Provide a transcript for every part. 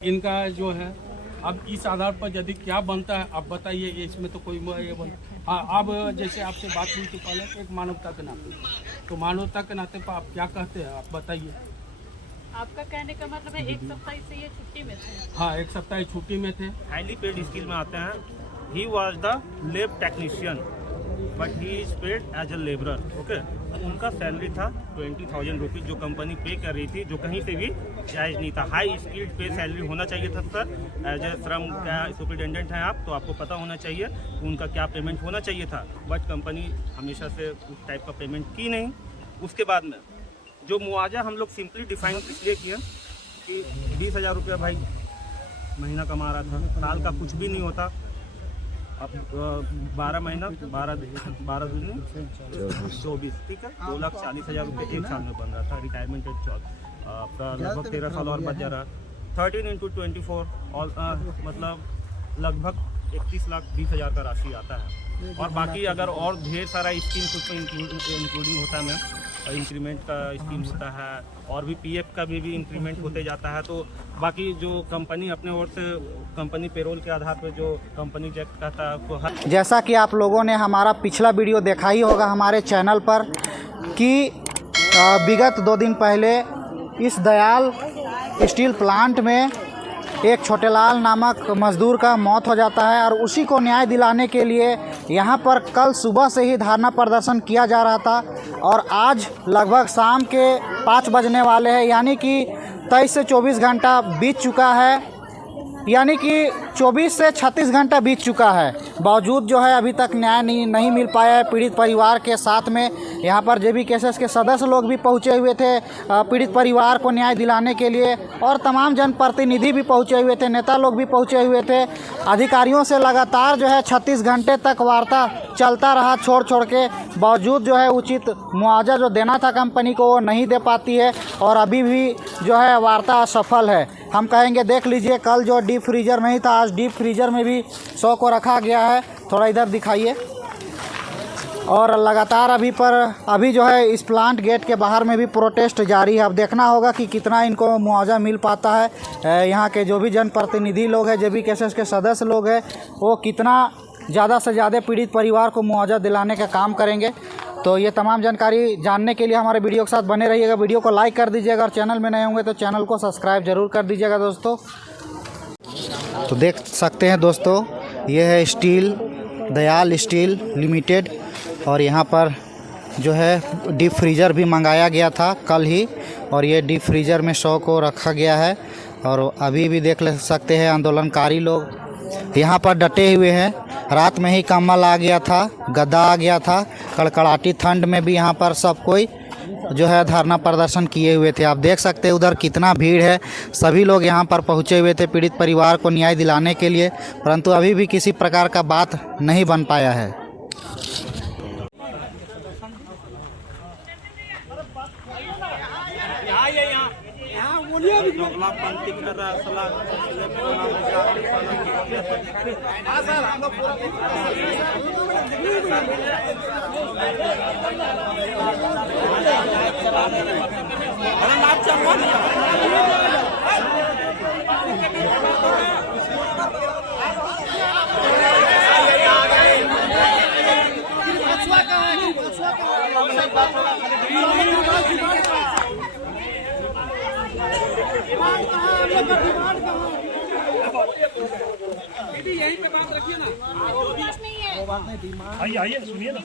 इनका जो है अब इस आधार पर यदि क्या बनता है आप बताइए। इसमें तो कोई ये हाँ, अब जैसे आपसे बात हुई थी पहले एक मानवता के नाते, तो मानवता के नाते पर आप क्या कहते हैं आप बताइए। आपका कहने का मतलब है 1 सप्ताह से ये छुट्टी में थे? हाँ, 1 सप्ताह छुट्टी में थे। हाईली पेड स्किल में आते हैं। He was the lab technician but he is paid as a labourer. Okay, उनका सैलरी था 20,000 रुपीज़ जो कंपनी पे कर रही थी, जो कहीं से भी जायज़ नहीं था। हाई स्किल्ड पे सैलरी होना चाहिए था सर। एज ए श्रम का सुपरिटेंडेंट हैं आप, तो आपको पता होना चाहिए उनका क्या पेमेंट होना चाहिए था, बट कंपनी हमेशा से उस टाइप का पेमेंट की नहीं। उसके बाद में जो मुआवजा हम लोग सिंपली डिफाइन इसलिए किए कि 20,000 रुपया भाई महीना कमा रहा था, साल का कुछ भी नहीं होता। अब 12 महीना 12 दिन 24, ठीक है, 2,40,000 रुपये एक साल में बन रहा था। रिटायरमेंट एज आपका लगभग 13 साल और बच जा रहा। 13 × 24 और मतलब लगभग 31,20,000 का राशि आता है। और बाकी अगर और ढेर सारा स्कीम उसमें इंक्लूडिंग होता है मैम, इंक्रीमेंट का स्कीम होता है और भी पीएफ का भी इंक्रीमेंट होते जाता है। तो बाकी जो कंपनी अपने ओर से कंपनी पेरोल के आधार पर जो कंपनी चेक करता है। जैसा कि आप लोगों ने हमारा पिछला वीडियो देखा ही होगा हमारे चैनल पर कि विगत 2 दिन पहले इस दयाल स्टील प्लांट में एक छोटेलाल नामक मजदूर का मौत हो जाता है और उसी को न्याय दिलाने के लिए यहाँ पर कल सुबह से ही धरना प्रदर्शन किया जा रहा था और आज लगभग शाम के 5 बजने वाले हैं, यानी कि 23 से 24 घंटा बीत चुका है, यानी कि 24 से 36 घंटा बीत चुका है। बावजूद जो है अभी तक न्याय नहीं मिल पाया है पीड़ित परिवार के साथ में। यहाँ पर जेबी केसेस के सदस्य लोग भी पहुँचे हुए थे पीड़ित परिवार को न्याय दिलाने के लिए, और तमाम जनप्रतिनिधि भी पहुँचे हुए थे, नेता लोग भी पहुँचे हुए थे। अधिकारियों से लगातार जो है 36 घंटे तक वार्ता चलता रहा छोड़ के, बावजूद जो है उचित मुआवजा जो देना था कंपनी को वो नहीं दे पाती है और अभी भी जो है वार्ता असफल है। हम कहेंगे देख लीजिए, कल जो डीप फ्रीजर नहीं था आज डीप फ्रीजर में भी 100 को रखा गया है। थोड़ा इधर दिखाइए। और लगातार अभी जो है इस प्लांट गेट के बाहर में भी प्रोटेस्ट जारी है। अब देखना होगा कि कितना इनको मुआवजा मिल पाता है। यहाँ के जो भी जनप्रतिनिधि लोग हैं, जेबी केसेस के सदस्य लोग हैं, वो कितना ज़्यादा से ज़्यादा पीड़ित परिवार को मुआवजा दिलाने का काम करेंगे। तो ये तमाम जानकारी जानने के लिए हमारे वीडियो के साथ बने रहिएगा। वीडियो को लाइक कर दीजिएगा और चैनल में नए होंगे तो चैनल को सब्सक्राइब ज़रूर कर दीजिएगा दोस्तों। तो देख सकते हैं दोस्तों, ये है स्टील दयाल स्टील लिमिटेड और यहाँ पर जो है डीप फ्रीज़र भी मंगाया गया था कल ही, और ये डीप फ्रीज़र में 100 को रखा गया है। और अभी भी देख सकते हैं आंदोलनकारी लोग यहाँ पर डटे हुए हैं। रात में ही कम्बल आ गया था, गद्दा आ गया था, कड़कड़ाटी ठंड में भी यहाँ पर सब कोई जो है धरना प्रदर्शन किए हुए थे। आप देख सकते हैं उधर कितना भीड़ है। सभी लोग यहाँ पर पहुँचे हुए थे पीड़ित परिवार को न्याय दिलाने के लिए, परंतु अभी भी किसी प्रकार का बात नहीं बन पाया है। यहीं पे बात रखिए ना, आइए सुनिए ना।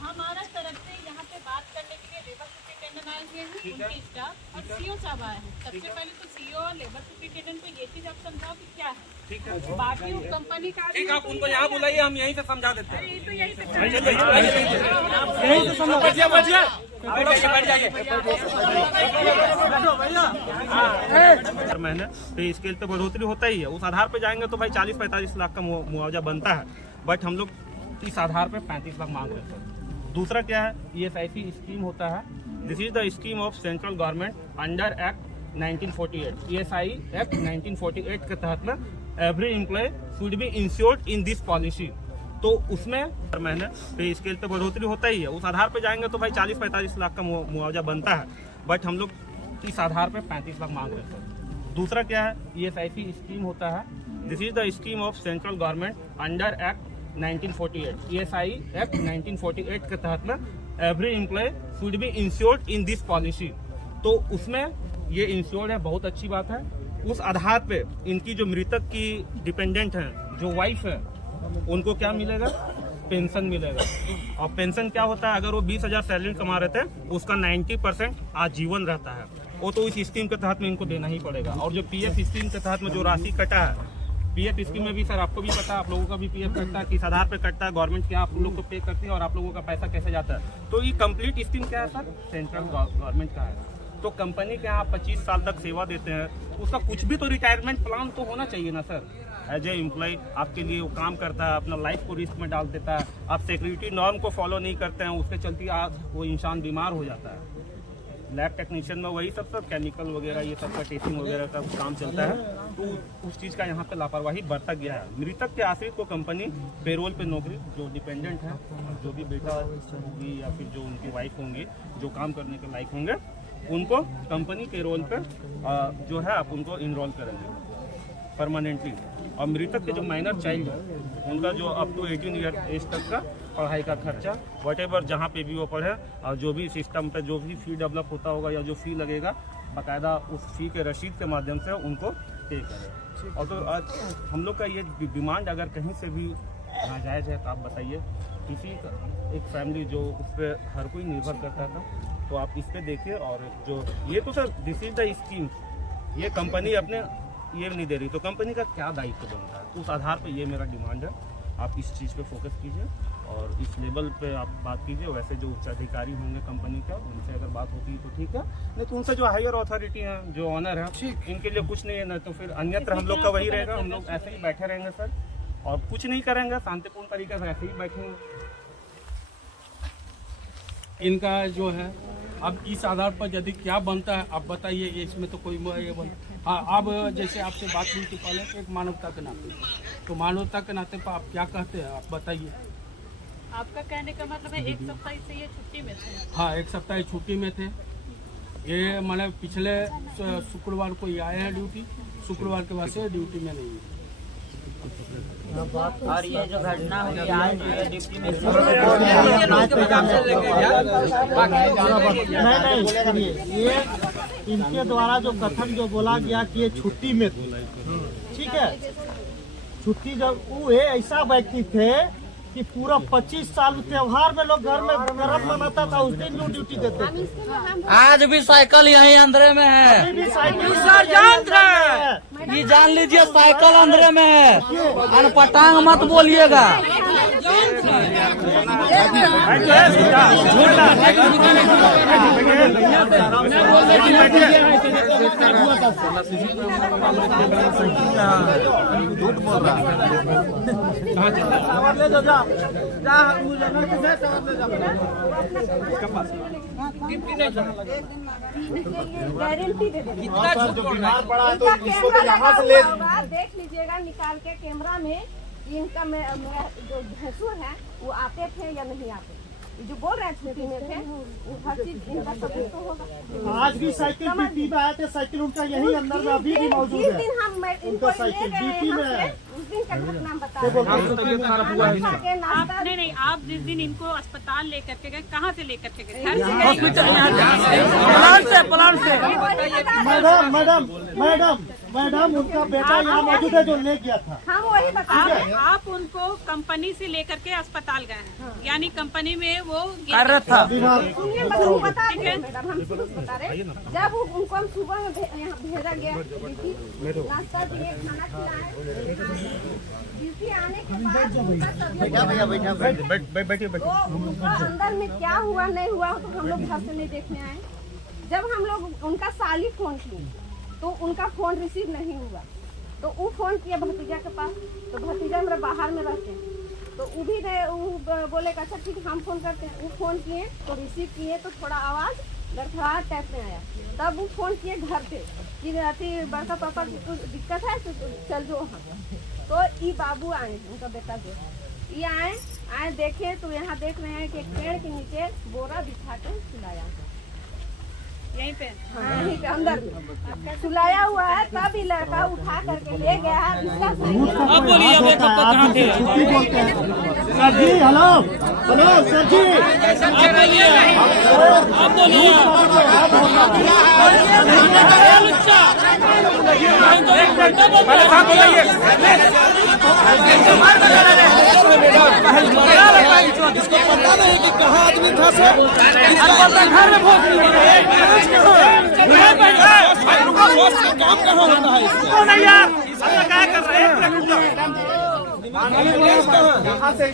हमारा तरफ से यहाँ पे बात करने के लिए लेबर सुपरिटेंडेंट आए हुए हैं, उनके स्टाफ और सीओ साहब आए हैं। सबसे पहले तो सीओ और लेबर सुपरिटेंडेंट को ये चीज आप समझाओ कि क्या है। ठीक है, बाकी कंपनी का ठीक, आप उनको यहाँ बुलाइए, हम यहीं से समझा देते हैं। तो यही से यहीं से समझा बैठ महीने पे स्केल पे बढ़ोतरी होता ही है। उस आधार पे जाएंगे तो भाई 40-45 लाख का मुआवजा बनता है, बट हम लोग इस आधार पे 35 लाख मांग रहे थे। दूसरा क्या है, ESIC स्कीम होता है। This is the scheme of central government under act 1948। ESI act 1948 के तहत में every employ should be insured in this policy. तो उसमें हर महीने पे स्केल पे बढ़ोतरी होता ही है। उस आधार पे जाएंगे तो भाई 40-45 लाख का मुआवजा बनता है, बट हम लोग इस आधार पे 35 लाख मांग रहे थे। दूसरा क्या है, ESIC स्कीम होता है। This is the scheme of central government under act 1948। ESI act 1948 के तहत में every employ should be insured in this policy. तो उसमें ये इंश्योर्ड है, बहुत अच्छी बात है। उस आधार पे इनकी जो मृतक की डिपेंडेंट हैं, जो वाइफ है, उनको क्या मिलेगा, पेंशन मिलेगा। और पेंशन क्या होता है, अगर वो 20,000 सैलरी कमा रहे थे, उसका 90% आजीवन रहता है। वो तो इस स्कीम के तहत में इनको देना ही पड़ेगा। और जो PF स्कीम के तहत में जो राशि कटा है, PF स्कीम में भी सर आपको भी पता है, आप लोगों का भी PF कटता है, किस आधार पे कटता है, गवर्नमेंट क्या आप लोग को पे करती है और आप लोगों का पैसा कैसे जाता है। तो ये कंप्लीट स्कीम क्या है सर, सेंट्रल गवर्नमेंट का है। तो कंपनी के यहाँ 25 साल तक सेवा देते हैं, उसका कुछ भी तो रिटायरमेंट प्लान तो होना चाहिए ना सर। एज ए एम्प्लॉय आपके लिए वो काम करता है, अपना लाइफ को रिस्क में डाल देता है, आप सिक्योरिटी नॉर्म को फॉलो नहीं करते हैं, उसके चलते आज वो इंसान बीमार हो जाता है। लैब टेक्नीशियन में वही सब केमिकल वगैरह ये सब का टेस्टिंग वगैरह का काम चलता है। तो उस चीज़ का यहाँ पे लापरवाही बरता गया है। मृतक के आश्रित को कंपनी पेरोल पे नौकरी, जो डिपेंडेंट है, जो भी बेटा होगी या फिर जो उनकी वाइफ होंगी, जो काम करने के लायक होंगे, उनको कंपनी के रोल पे जो है आप उनको इनरोल करेंगे परमानेंटली। और मृतक के जो माइनर चाइल्ड है, उनका जो अप टू 18 ईयर एज तक का पढ़ाई का खर्चा व्हाटएवर जहाँ पे भी वो पढ़े, और जो भी सिस्टम पे जो भी फी डेवलप होता होगा या जो फी लगेगा, बाकायदा उस फी के रसीद के माध्यम से उनको पे करें। और तो आज हम लोग का ये डिमांड अगर कहीं से भी नाजायज़ है तो आप बताइए। किसी एक फैमिली जो उस पर हर कोई निर्भर करता था, तो आप इस पे देखिए। और जो ये तो sir this is the scheme, ये कंपनी अपने ये नहीं दे रही, तो कंपनी का क्या दायित्व बनता है। तो उस आधार पे ये मेरा डिमांड है, आप इस चीज़ पे फोकस कीजिए और इस लेवल पे आप बात कीजिए। वैसे जो उच्च अधिकारी होंगे कंपनी का, उनसे अगर बात होती है तो ठीक है, नहीं तो उनसे जो हायर अथॉरिटी है, जो ऑनर है, इनके लिए कुछ नहीं है ना, तो फिर अन्यत्र हम लोग का वही रहेगा। हम लोग ऐसे ही बैठे रहेंगे सर और कुछ नहीं करेंगे, शांतिपूर्ण तरीके से ऐसे ही बैठेंगे। इनका जो है अब इस आधार पर यदि क्या बनता है आप बताइए। इसमें तो कोई ये हाँ, अब जैसे आपसे बात हुई थी पहले, एक मानवता के नाते, तो मानवता के नाते पर आप क्या कहते हैं, आप बताइए। आपका कहने का मतलब है 1 सप्ताह से ये छुट्टी में थे? हाँ, 1 सप्ताह छुट्टी में थे। ये मतलब पिछले शुक्रवार को ये आए हैं ड्यूटी, शुक्रवार के बाद से ड्यूटी में नहीं है। और ये जो घटना हुई आज ड्यूटी में नहीं, ये इनके द्वारा जो कथन जो बोला गया कि ये छुट्टी में थे, ठीक है, छुट्टी जब वो ऐसा व्यक्ति थे कि पूरा 25 साल त्योहार में लोग घर में गरम मनाता था, उस दिन लोग ड्यूटी देते थे। आज भी साइकिल यहीं अंदर में है, अभी भी साइकिल ये जान लीजिए साइकिल अंदर में है, अनपटांग मत बोलिएगा। झूठ बोल रहा गारंटी दे देंगे। जो बीमार पड़ा है तो इनका इसको तो कैमरा यहाँ से लगा ले हुआ होगा, देख लीजिएगा निकाल के कैमरा में। इनका जो भैंसुर है वो आते थे या नहीं आते, जो बोल रहे छुट्टी में थे, वो हर चीज इनका सबूत तो होगा। आज भी साइकिल ड्यूटी में आए थे, साइकिल उनका यही अंदर में अभी भी मौजूद जिस है। दिन हम इनको उनका ले साइकिल गए ड्यूटी में यहाँ है। से, उस दिन का घटना बता आप नहीं, आप जिस दिन इनको अस्पताल लेकर के गए, कहाँ से लेकर के गए? घर से गए? प्लान से मैडम मैडम मैडम मैडम उनका बेटा यहाँ मौजूद है जो ले गया था। हम वही बता रहे हैं। आप उनको कंपनी से लेकर के अस्पताल गए हैं, यानी कंपनी में वो कर रहा था। सुनिए, हम बता रहे हैं मैडम, हम शुरू से बता रहे हैं। जब उनको हम सुबह में यहाँ भेजा गया, नाश्ता दिए, खाना खिलाए, ड्यूटी आने के बाद उनका अंदर में क्या हुआ नहीं हुआ तो हम लोग घर से नहीं देखने आए। जब हम लोग उनका साली फोन किए तो उनका फोन रिसीव नहीं हुआ, तो वो फोन किया भतीजा के पास, तो भतीजा मेरे बाहर में रहते हैं, तो वो भी बोले अच्छा ठीक हम फोन करते हैं। वो फोन किए तो रिसीव किए तो थोड़ा आवाज़ लड़खड़ाहट टाइप में आया, तब वो फोन किए घर पे कि अति बड़का पापा की कुछ दिक्कत है तो चल जो वहाँ। तो ये बाबू आए, उनका बेटा जो ये आए देखे तो यहाँ देख रहे हैं कि पेड़ के नीचे बोरा बिछा के सुलाया है। यहीं पे यहीं पे अंदर में सुलाया हुआ है, तब ही लड़का उठा करके ले गया है। इसका अब बोलिए अब एक हफ्ता कहाँ थे? सर जी हेलो हेलो सर जी अब बोलिए इसको पता नहीं कि कहाँ आदमी था सर। घर में भोज काम कहाँ होता है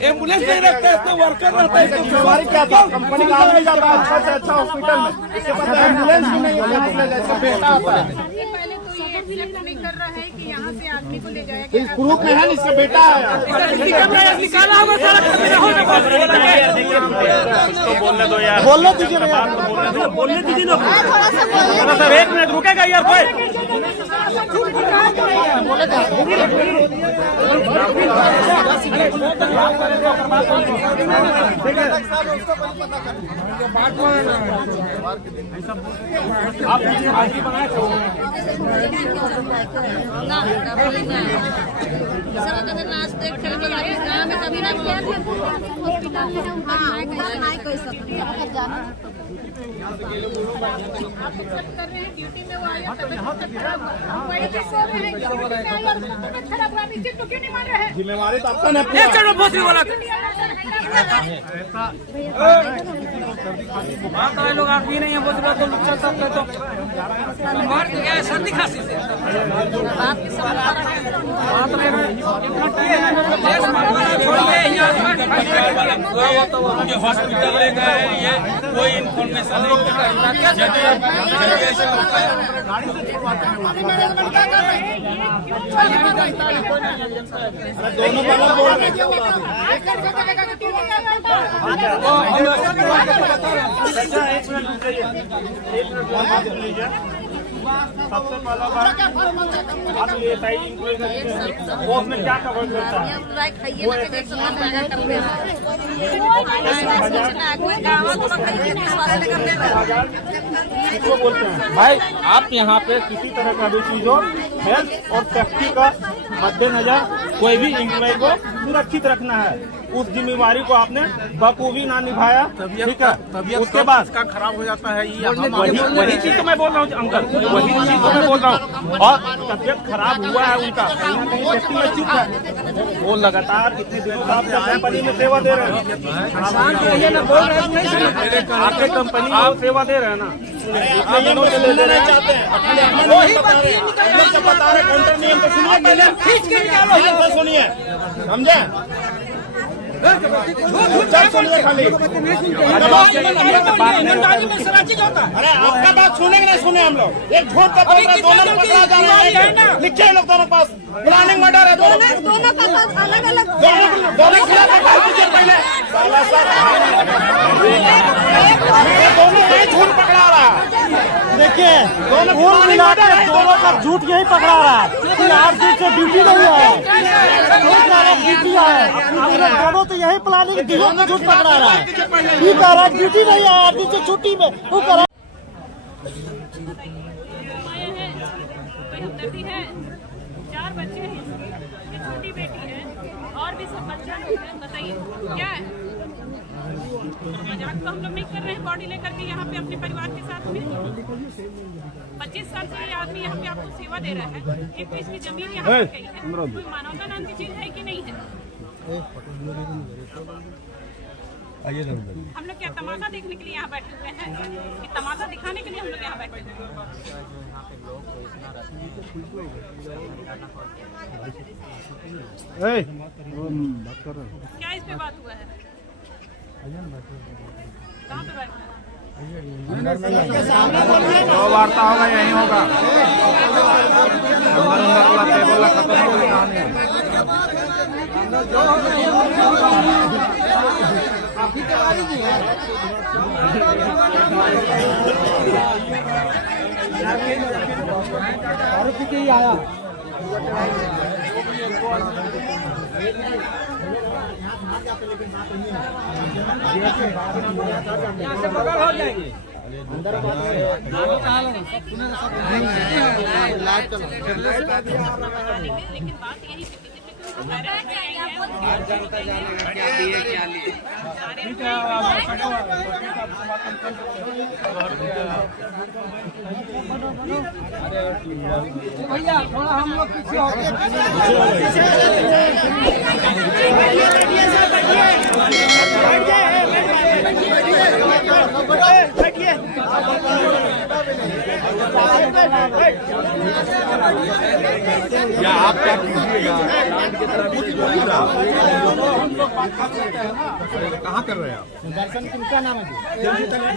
एम्बुलेंस नहीं रखते, इसमें वर्कर रहता है। इसकी बीमारी क्या था? कंपनी का आदमी जाता है अच्छा से अच्छा हॉस्पिटल में, इसके पास एम्बुलेंस भी नहीं होता, इसका बेटा आता है। पहले तो ये एक्सेप्ट नहीं कर रहा है कि यहाँ से आदमी को ले जाया गया। इस ग्रुप में है, इसका बेटा है। निकाला होगा बोलने दो यार, बोलने दीजिए ना, बोलने दीजिए ना सर, 1 मिनट रुकेगा यार कोई। कर रहे हैं ड्यूटी में वो आए वही चीज कर रहे हैं, खराब हुआ नीचे तो क्यों नहीं मान रहे हैं? जिम्मेवारी तो आपका नहीं। लोग आदमी नहीं है, बोल रहा तो चल सकते तो मार के गया सर्दी खांसी से हॉस्पिटल ले गए, ये कोई इन्फॉर्मेशन सबसे पहला बात आप ये बताइए वो उसमें क्या कवर करता है? भाई आप यहाँ पे किसी तरह का भी चीज हो, हेल्थ और सेफ्टी का मद्देनजर कोई भी एम्प्लॉय को सुरक्षित रखना है। उस जिम्मेवारी को आपने बखूबी ना निभाया, ठीक है। उसके बाद का खराब हो जाता है। वही चीज तो मैं बोल रहा हूँ अंकल, वही चीज तो मैं बोल रहा हूँ। और तबियत खराब हुआ है उनका, कहीं ना कहीं सेफ्टी में चूक है। वो लगातार कितने दिन से आपके कंपनी में सेवा दे रहे हैं, आपके कंपनी में सेवा दे रहे हैं ना, इतने दिनों से ले ले रहे हैं। सुनिए समझे, सुनिए खाली अरे आपका बात सुनेंगे नहीं सुने हम लोग। एक झूठ का दोनों पकड़ा जा रहा है, लिखे हैं लोग दोनों पास प्लानिंग मर्डर है, दोनों का अलग अलग दोनों पहले दोनों झूठ पकड़ा रहा है। देखिए दोनों का झूठ यही पकड़ा रहा है कि 8 दिन से ड्यूटी नहीं है, ड्यूटी है। दोनों तो यही प्लानिंग झूठ पकड़ा रहा है, ठीक है। ड्यूटी नहीं है, 8 दिन से छुट्टी में वो करा। हमदर्दी है, 4 बच्चे हैं, ये छोटी बेटी है और भी सब बच्चे लोग हैं। बताइए क्या है? मजाक तो हम लोग नहीं कर रहे हैं बॉडी लेकर के यहाँ पे अपने परिवार के साथ में। 25 साल से ये आदमी यहाँ पे आपको सेवा दे रहा है। एक तो इसकी जमीन यहाँ पर गई है, कोई मानवता नाम की चीज है कि नहीं है? हम लोग क्या तमाशा देखने के लिए यहाँ बैठे हुए हैं? कि तमाशा दिखाने के लिए हम लोग यहाँ बैठे हुए हैं? क्या इस पे बात हुआ है? कहाँ पे बैठा है? दो वार्ता होगा, यही होगा। टेबल खत्म हो गई कहानी। आरोपी के ही आया यहाँ से बगल हो जाएंगे। लेकिन बात यही थी कि ठीक है भैया थोड़ा हम लोग पीछे हो या आप क्या कीजिएगा प्लांट की तरफ कहाँ कर रहे हैं आप? दर्शन किनका नाम है?